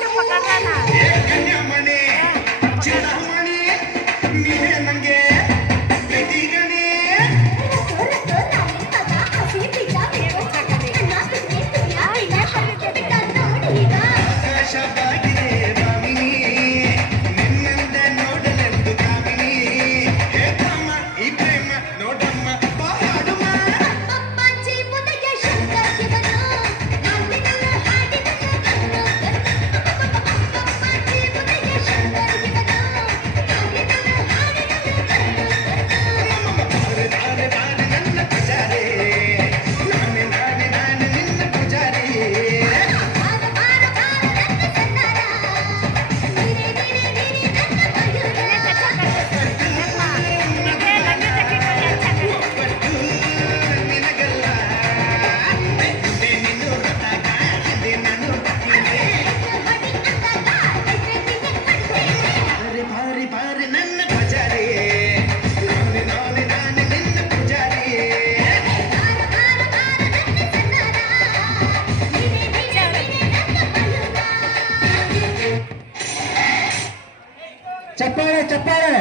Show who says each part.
Speaker 1: 这好尴尬的。
Speaker 2: தப்பான